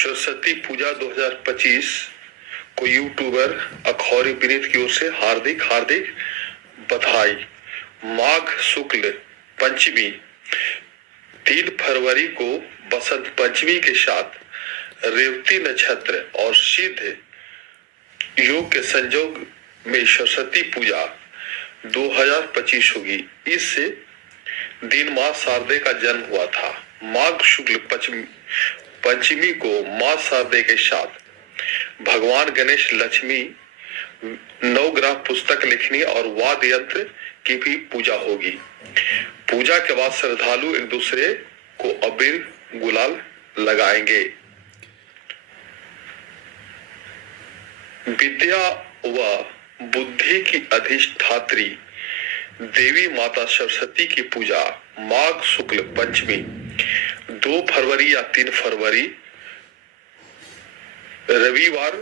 सरस्वती पूजा 2025 को यूट्यूबर अखौरी विनीत की ओर से हार्दिक हार्दिक बधाई। माघ शुक्ल पंचमी 3 फरवरी को बसंत पंचमी के साथ रेवती नक्षत्र और सिद्ध योग के संयोग में सरस्वती पूजा 2025 होगी। इस दिन मां शारदे का जन्म हुआ था। माघ शुक्ल पंचमी को मां शारदे के साथ भगवान गणेश, लक्ष्मी, नवग्रह, पुस्तक लिखनी और वाद्य यंत्र की भी पूजा होगी। पूजा के बाद श्रद्धालु एक दूसरे को अबीर गुलाल लगाएंगे। विद्या व बुद्धि की अधिष्ठात्री देवी माता सरस्वती की पूजा माघ शुक्ल पंचमी 2 फरवरी या 3 फरवरी रविवार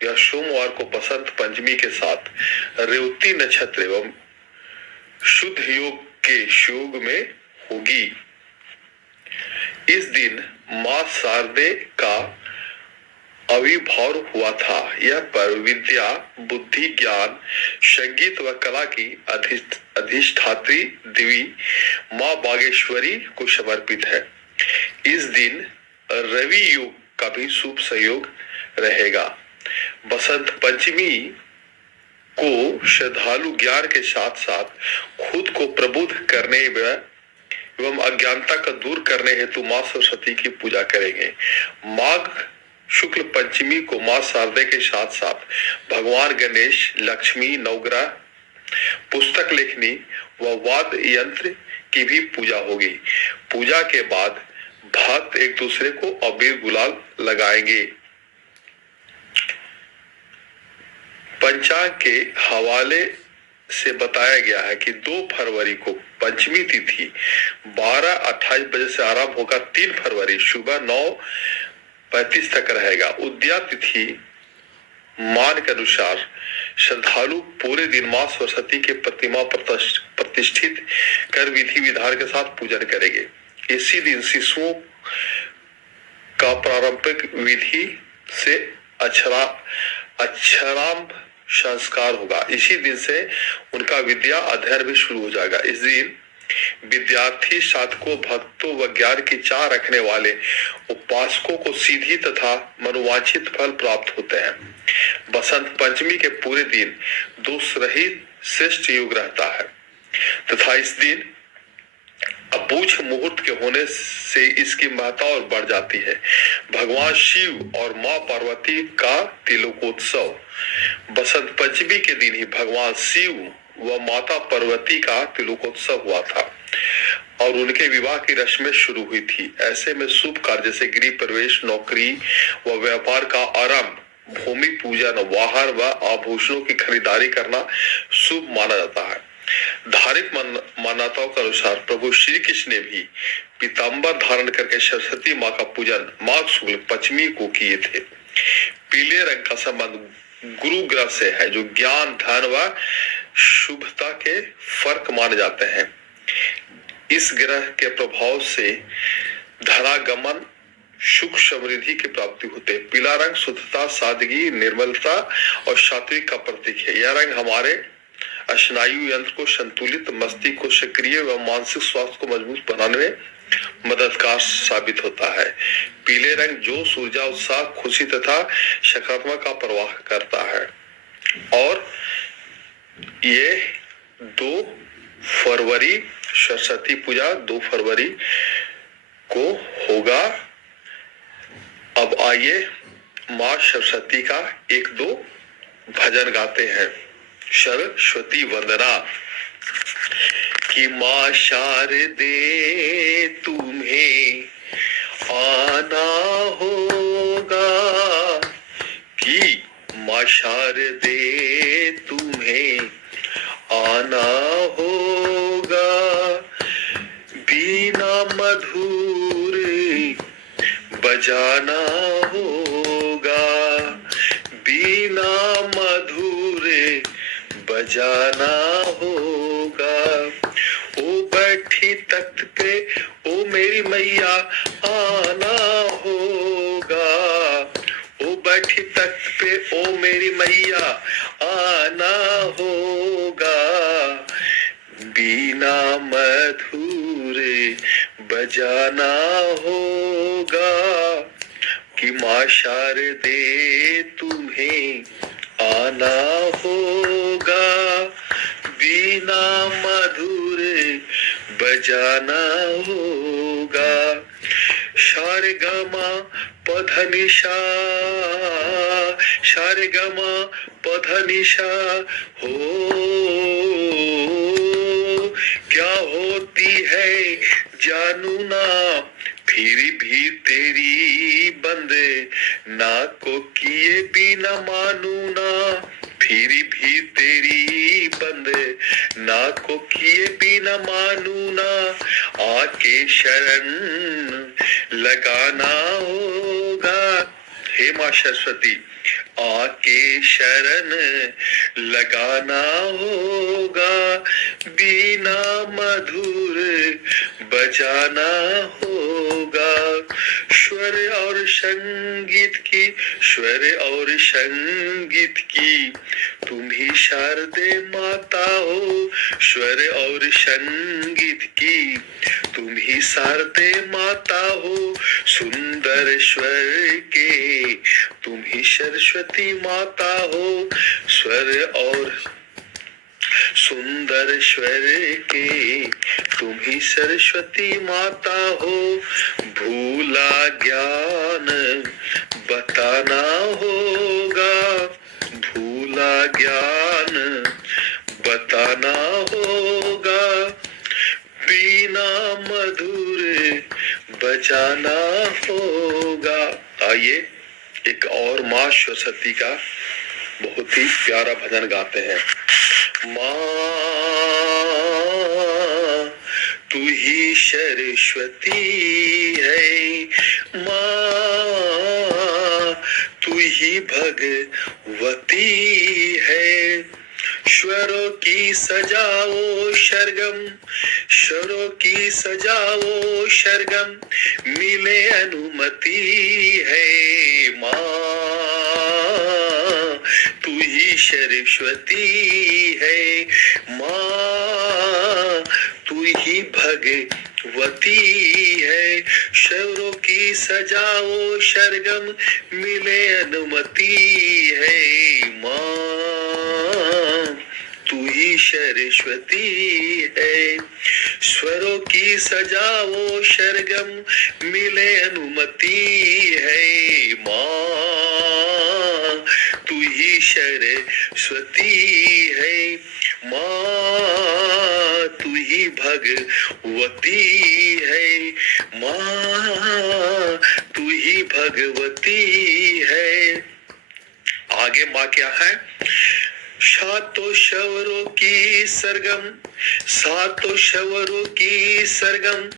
या सोमवार को बसंत पंचमी के साथ रेवती नक्षत्र एवं शुद्ध योग के योग में होगी। इस दिन मां शारदे का आविर्भाव हुआ था। यह पर्व विद्या, बुद्धि, ज्ञान, संगीत व कला की अधिष्ठात्री देवी मां बागेश्वरी को समर्पित है। इस दिन रवि योग का भी शुभ संयोग रहेगा। बसंत पंचमी को श्रद्धालु ज्ञान के साथ साथ खुद को प्रबुद्ध करने एवं अज्ञानता का दूर करने हेतु मां सरस्वती की पूजा करेंगे। माघ शुक्ल पंचमी को मां शारदे के साथ साथ भगवान गणेश, लक्ष्मी, नवग्रह, पुस्तक लिखनी व वाद्य यंत्र की भी पूजा होगी। पूजा के बाद भक्त एक दूसरे को अबीर गुलाल लगाएंगे। पंचांग के हवाले से बताया गया है कि 2 फरवरी को पंचमी तिथि 12:28 बजे से आरंभ होकर 3 फरवरी सुबह 9:35 तक रहेगा। उद्या तिथि मान के अनुसार श्रद्धालु पूरे दिन मां सरस्वती के प्रतिमा प्रतिष्ठित कर विधि विधान के साथ पूजन करेंगे। इसी दिन शिशुओं का पारंपरिक विधि से अक्षरांभ संस्कार होगा। इसी दिन से उनका विद्या अध्ययन भी शुरू हो जाएगा। इस दिन विद्यार्थी, साधकों, भक्तों व ज्ञान की चाह रखने वाले उपासकों को सीधी तथा मनोवांछित फल प्राप्त होते हैं। बसंत पंचमी के पूरे दिन दोष रहित श्रेष्ठ योग रहता है तथा इस दिन अबूझ मुहूर्त के होने से इसकी महत्ता और बढ़ जाती है। भगवान शिव और मां पार्वती का तिलकोत्सव बसंत पंचमी के दिन ही भगवान शिव व माता पार्वती का तिलकोत्सव हुआ था और उनके विवाह की रस्में शुरू हुई थी। ऐसे में शुभ कार्य जैसे गृह प्रवेश, नौकरी व व्यापार का आरंभ, भूमि पूजन, वाहन व आभूषणों की खरीदारी करना शुभ माना जाता है। धार्मिक मान्यताओं के अनुसार प्रभु श्री कृष्ण ने भी पीताम्बर धारण करके सरस्वती मां का पूजन माघ शुक्ल पंचमी को किए थे। पीले रंग का संबंध गुरु ग्रह से है जो ज्ञान, धन व शुभता के फर्क माने जाते हैं। इस ग्रह के प्रभाव से धनागमन, सुख, समृद्धि की प्राप्ति होते। पीला रंग शुद्धता, सादगी, निर्मलता और सात्विक का प्रतीक है। यह रंग हमारे स्नायु यंत्र को संतुलित, मस्तिष्क को सक्रिय व मानसिक स्वास्थ्य को मजबूत बनाने में मददगार साबित होता है। पीले रंग जोश, ऊर्जा, उत्साह, खुशी तथा सकारात्मक का प्रवाह करता है। और ये 2 फरवरी सरस्वती पूजा 2 फरवरी को होगा। अब आइए मां सरस्वती का 1-2 भजन गाते हैं। सरस्वती वंदना। कि मां शारदे तुम्हें आना होगा, कि मां शारदे तुम्हें आना होगा, बीना मधुर बजाना होगा, बीना मधुर बजाना होगा। ओ बैठी तख्त पे ओ मेरी मैया आना होगा, बैठी तख्त पे ओ मेरी मैया आना होगा, बीना मधुर बजाना होगा, कि माँ शारदे तुम्हें आना होगा, बीना मधुर बजाना होगा। शारगमा पधनिशा, शारगमा पधनिशा हो, क्या होती है जानू ना, फिर भी तेरी बंदे ना को किए बिना मानू ना, फिर भी तेरी बंदे ना को किए बिना मानू ना, आके शरण लगाना होगा। हे माँ सरस्वती, आके शरण लगाना होगा, बीना मधुर बजाना होगा। स्वर और संगीत की, स्वर और संगीत की तुम ही शारदे माता हो, स्वर और संगीत की तुम ही शारदे माता हो, सुंदर स्वर के तुम ही सरस्वती माता हो, स्वर और सुंदर स्वर के तुम ही सरस्वती माता हो, भूला ज्ञान बताना होगा, भूला ज्ञान बताना होगा, बीना मधुर बजाना होगा। आइए एक और माँ सरस्वती का बहुत ही प्यारा भजन गाते हैं। माँ तू ही सरस्वती है, माँ तू ही भगवती है, स्वरों की सजाओ सरगम, स्वरों की सजाओ सरगम, मिले अनुमति है। माँ तू ही सरस्वती है, माँ तू ही भगवती है, स्वरों की सजाओ सरगम, मिले अनुमति है। माँ तू ही सरस्वती है, स्वरों की सजाओ सरगम, मिले अनुमति है। माँ तू ही सरस्वती है, माँ तू ही भगवती है, माँ तू ही भगवती है। आगे माँ क्या है? सातों शवरों की सरगम, सातों शवरों की सरगम,